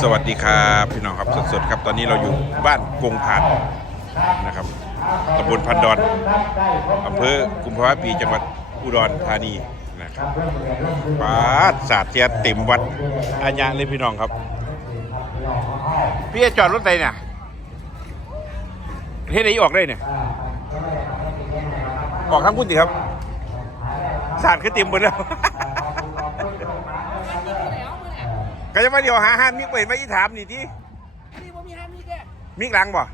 สวัสดีครับพี่น้องครับสดๆครับตอนนี้เราอยู่บ้านกงผานนะครับตำบลพันดอนอำเภอกุมภาวะปีจังหวัดอุดรธานีนะครับปาดสาดเทียเต็มวัดอาญะเลยพี่น้องครับ พี่จะจอดรถไหนเนี่ยเฮ็ดไหนออกได้เนี่ยออกทั้งคุณสิครับสาดขึ้นเต็มหมดแล้ว ก็จะมาเดี๋ยวหาห้านมิกไปไม่ถามนี่ที่นี่บ่มีห้ามมีแกมิกหลังบ่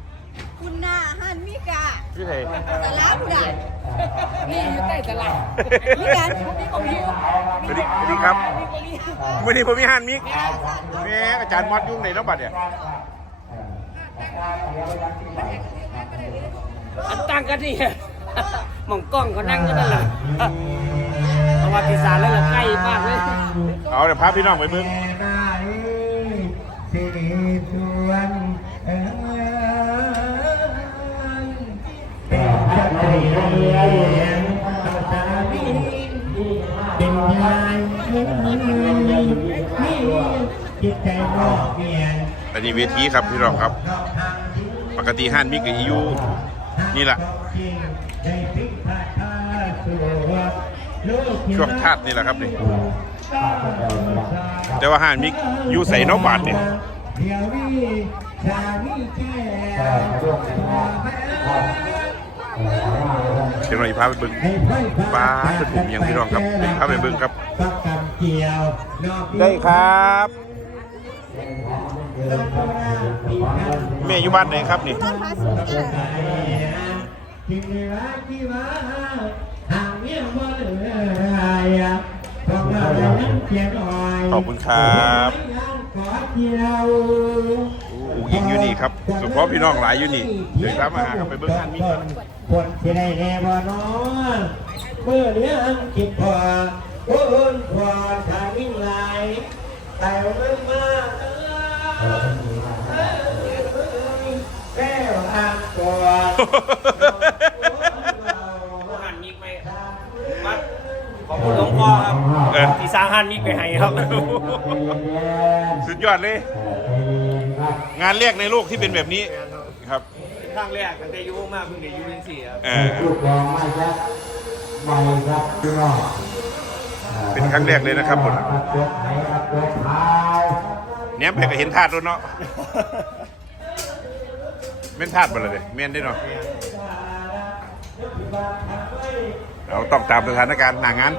คุณนาฮันมิกาพี่ไทยสาราผู้ใดนี่อยู่ใต้ตลาดมีการนี่ก็มีสวัสดีสวัสดีครับนี่ก็มีวันนี้ผมมีห้านมิกแม่อาจารย์มอดยุ่งไหนน้องบัดเนี่ยอันตั้งกันนี่หมองกล้องเขานั่งกันนั่นแหละประวัติศาสตร์แล้วล่ะใกล้มากเลย เอาเดี๋ยวพาพี่น้องไปเบิ่ง สิริชวนเอ้ยเป็นจักรีเรียนสามีเป็นยายมีจิตใจรอบเปลี่ยนอันนี้เวทีครับพี่น้องครับ ปกติห้านมิกกับยูนี่แหละช่วงทาดนี่แหละครับนี่ แต่ว่าห้านมิกอยูใส่นอบาทเนี่ยเดี๋ยวนี้สามีแก่เดี๋ยวเระพาไปบิ่งปลาเป็นผมยังพี่น้องครับพาไปบิ่งครับ ได้ครับแม่อยู่บ้านไหนครับนี่ต้นพาสุนี่แหละที่ไม่ว่างเมียบ่เลืออะไรเราะเรายังเพียงอ่อย ขอบคุณครับขอเที่ยวอูยิงอยู่นี่ครับ สุเพราะพี่น้องหลายอยู่นี่เดี๋ยวพามาหากันไปเบิ่งห้านมิกคนที่ได้แน่บ่นองเมื่อเลี้ยงคิดพอโอ้นพอทางวิ่งไหลแต่มันมาเออแก้วอ่างก่อน หันมิกไปวัดขอบคุณหลวงพ่อครับ เออ ที่สร้างหันมิกไปให้ครับ สุดยอดเลย งานแรกในโลกที่เป็นแบบนี้ครับ ครั้งแรกตั้งแต่อายุมากเพิ่งได้อายุเป็นสี่ครับเออลูกรองไม่ครับไม่ครับพี่น้องเป็นครั้งแรกเลยนะครับผมครับยกไหนครับยกเท้าเนี้ยไปก็เห็นธาตุแล้วเนาะเม่นธาตุมาเลยเม่นได้เนาะ เราต้องตามสถานการณ์หนางาน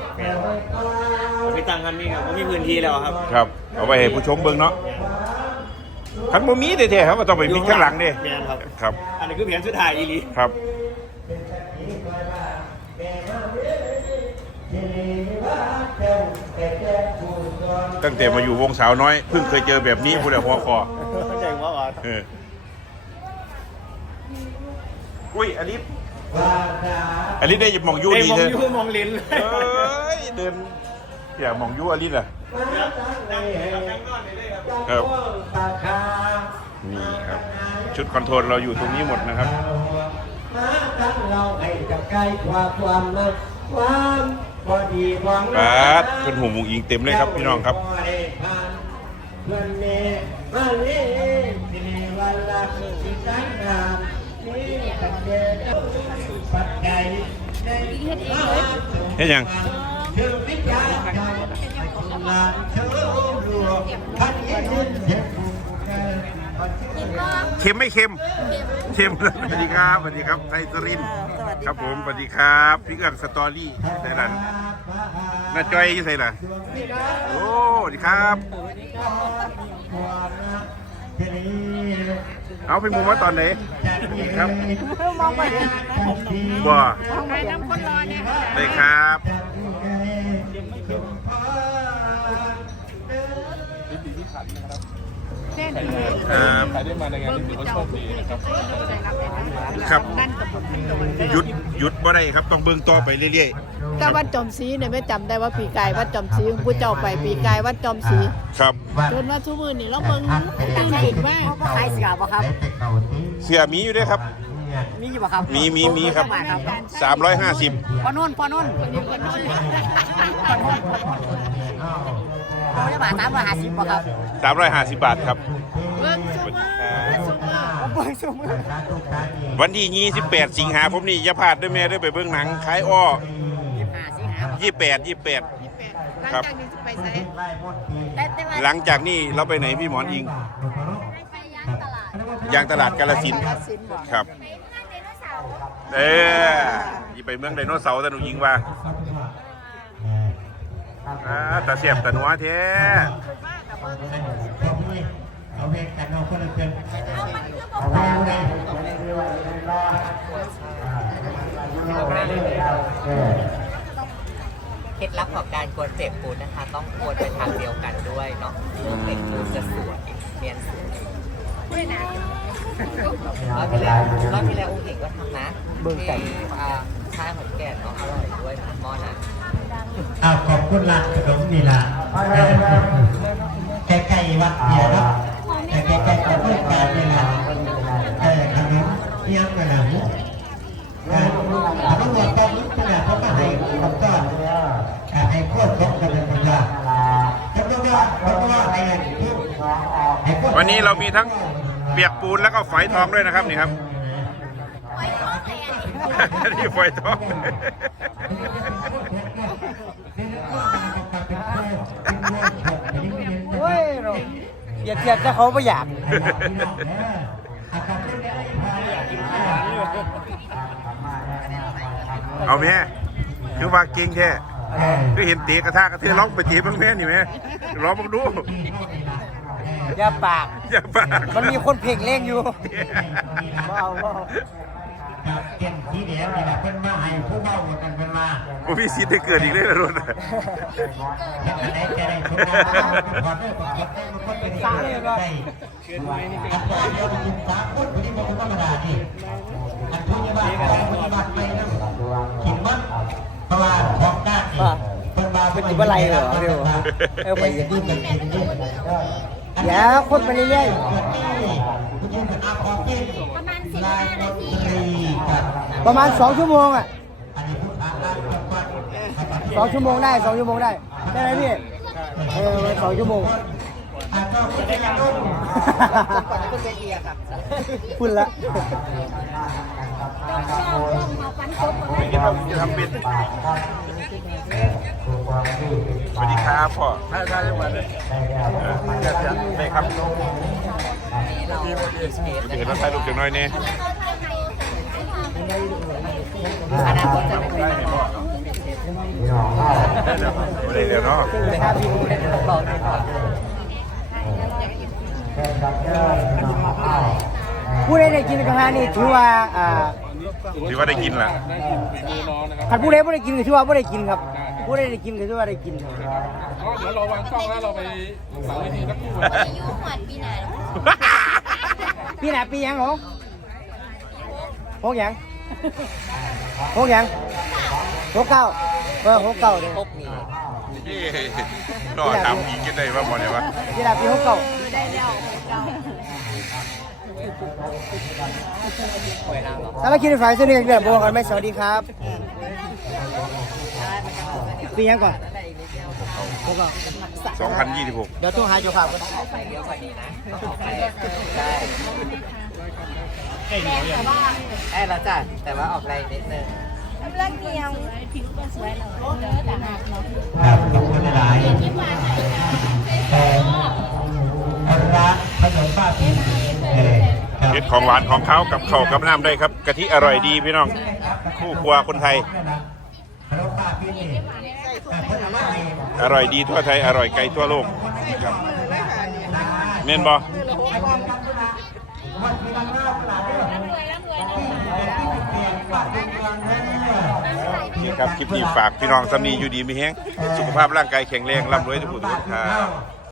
ไปตั้งหันมิกครับผมมีพื้นที่แล้วครับ ครับ เอาไปให้ผู้ชมเบิ่งเนาะคันบ่มีเด้ๆครับก็ต้องไปมีข้างหลังเด้แม่นครับ ครับ อันนี้คือแผนสุดท้ายอีหลีครับตั้งแต่มาอยู่วงสาวน้อย เพิ่งเคยเจอแบบนี้ผู้ใดหัวคอเข้าใจว่าอ๋อเอออุ้ยอลิส อลิสได้มองยูเอ้ยดีมองเธอยูมองลิ้นเลยเอ้ยเดินอย่ามองยูอลิสอะครับนี่ครับ ชุดคอนโทรลเราอยู่ตรงนี้หมดนะครับมาตั้งเราให้กับใกล้ความความนะความพอดีความปาดเป็นหูมุงอิงเต็มเลยครับพี่น้องครับ เพื่อนเมย์มาเล่สิริวันละคือสิสังงามนี่ตัน เดชปัจจัยในเฮ็ดเองเลยเฮ็ดหยังถึงวิญญาณลานเธอรัวพันยินเจ็บผูกเกินกินบ่เค็มไม่เค็มเค็มเลยสวัสดีครับสวัสดีครับไทยสรินทร์ครับผมสวัสดีครับพี่เอื้องสตอรี่ใส่หลันน้าจอยอยู่ใส่หลันโอ้สวัสดีครับ เอาไปหมูมาตอนไหนครับมองไปบ่ไปน้ำคนรอเนี่ยได้ครับเส้นครับครับหยุดหยุดบ่ได้ครับต้องเบิ่งต่อไปเรื่อยถ้าวัดจอมศรีเนี่ยไม่จำได้ว่าปีกายวัดจอมศรีผู้เจ้าไปปีกายวัดจอมศรีๆครับ จนว่าทุกมือนี่เราเบิ่งตื่นขึ้นว่าเขาขายเสือป่ะครับ เสียมีอยู่ด้วยครับ มีอยู่ป่ะครับมีมีมีครับครับ350ปอนุ่นปอนุ่นเโอ้ยบาทสามร้อยห้าสิบป่ะครับสามร้อยห้าสิบบาทครับ เบิ่งซุมือซุมือเบิ่งซุมือวันที่ยี่สิบแปดสิงหาคมนี้อย่าพลาดด้วยแม่ด้วยไปเบื้องหนังขายอ้อยี่ห้า สิงหายี่แปดยี่แปดหลังจากนี้จะไปไสแต่แต่ว่าหลังจากนี้เราไปไหนพี่หมอนอิง ไปย่างตลาดยางตลาดกาลสินธุ์กาฬสินธุ์บ่ครับ ไปนั่งไดโนเสาร์เออยี่ไปเมืองไดโนเสาร์แต่หนูยิงว่าอ่าตาเสียบตาหนัวแท้เอาเวกกันเอาคนละเกินเอามันก็บอกเอาเวกเลยเออเคล็ดลับของการกวนเจ็บปูนนะคะ ต้องกวนไปทางเดียวกันด้วยเนาะเด็กปูนจะสวยเนียนสวยไม่นะรอบที่แล้วรอบที่แล้วอุ้งอิงก็ทำนะเบิ่งกันอ่าชาของแก่นเนาะอร่อยด้วยหม้อน่ะอ้าวขอบคุณร้านขนมนี่ล่ะใกล้ๆวัดเดียวครับแต่ใกล้ๆกับเพื่อนกันนี่ล่ะเออขนมเที่ยงกันนะมุกอ่าเอาต้องบอกตอนนี้ขนาดเขาก็ให้คำตอบอ่า ให้โคตรครบกันเลยว่าจำนวนว่าจำนวนว่าให้ทุกวันนี้เรามีทั้งเปียกปูนแล้วก็ฝอยทองด้วยนะครับนี่ครับนี่ฝอยทองโอ้ยเราเทียเทียบแต่เขาไม่อยากเอาแม่คือว่าเก่งแคื อเห็นเตะกระทากกระเทือร้องไปเตะบ้างแม่นี่แม่ร้องบ้างดูอย่าปาก อย่าปาก มันมีคนเพ่งเล่งอยู่ว้าวว้าวกับเก่งที่เดียวนี่แหละเพิ่นมาให้ผู้เมากันเพิ่นมาผมมีสิทธิ์ได้เกิดอีกเลยนะรุ่นจะได้จะได้ทุกคนขอได้ขอได้มันก็เป็นสาเลยว่าอันตัวเดียวมันสามคนที่มันธรรมดานี่อันทุกยาบ้านของปฏิบัติไปนะกินมันเพราะว่าของด้านนี่ เพิ่นมาเป็นจิบอะไรเหรอเดี๋ยวเออไปไปดีกันกินดีอย่าคนไปเรื่อยคุณยืนเป็นอาของกินประมาณสิบลาห้ายดนานทีตรีกับๆประมาณสองชั่วโมงอะอันนี้พูดอ่านอ่านจังหวัดสองชั่วโมงได้สองชั่วโมงได้ได้ไหมพี่เออสองชั่วโมงอ่านก็คุณจะยังรุ่นพุ่นละ ต้องชอบต้องมาฟันครบไม่คิดว่าจะทำเป็นสวัสดีครับพ่อท่านท่านจังหวัดเลยไม่ครับจะเห็นว่าถ่ายรูปจังน้อยนี่อนาคตจะเป็นไม่ได้เดี๋ยวเนาะ ถ้าพี่รู้ได้ต้องบอกด้วยก่อนผู้ใดได้กินกะเพรานี่ถือว่าอ่าถือว่าได้กินล่ะคันผู้ใดไม่ได้กินก็ถือว่าไม่ได้กินครับ ผู้ใดได้กินก็ถือว่าได้กินเดี๋ยวเราวางช่องแล้วเราไปสาววิธีนักกู้อายุหวดปีไหนปีไหนปีหยังหรอหกหยังหกหยังหกเก้าเออหกเก้าเลยพวกนี้นี่รอทำอีกกันได้ว่าหมอเนี่ยวะปีไหนปีหกเก้าหวยเราเหร อแล้วมากินฝ่ายเสน่ห์แบบโบกันไหมสวัสดีครับปีหยังก่อนหกเก้า2026 เดี๋ยวต้องหาโจครับไปเยอะกว่านี้นะต้องออกไปได้ได้แล้วจ้ะแต่ว่าออกแรงนิดนึงเลิกเดียวผิวก็สวยเลยเนื้อแต่หนักเนาะครับขอบคุณหลายที่มาไหนกันแต่ร้านขนมป้าพี่ เออครับเฮ็ดของหวานของเขากับข้าวกับน้ำได้ครับกะทิอร่อยดีพี่น้อง คู่ครัวคนไทยขนมป้าพี่นี่แต่เพิ่นเอามาให้อร่อยดีทั่วไทยอร่อยไกลทั่วโลกครับเมนบอวันที่เราเล่าตลาดเด้อร่ำรวยร่ำรวยนะที่เปลี่ยนฝากเป็นเงินนะเนี่ยนี่ครับคลิปนี้ฝากพี่น้องสามีอยู่ดีมีแฮงสุขภาพร่างกายแข็งแรงร่ำรวยทุกผู้ทุกคนครับเ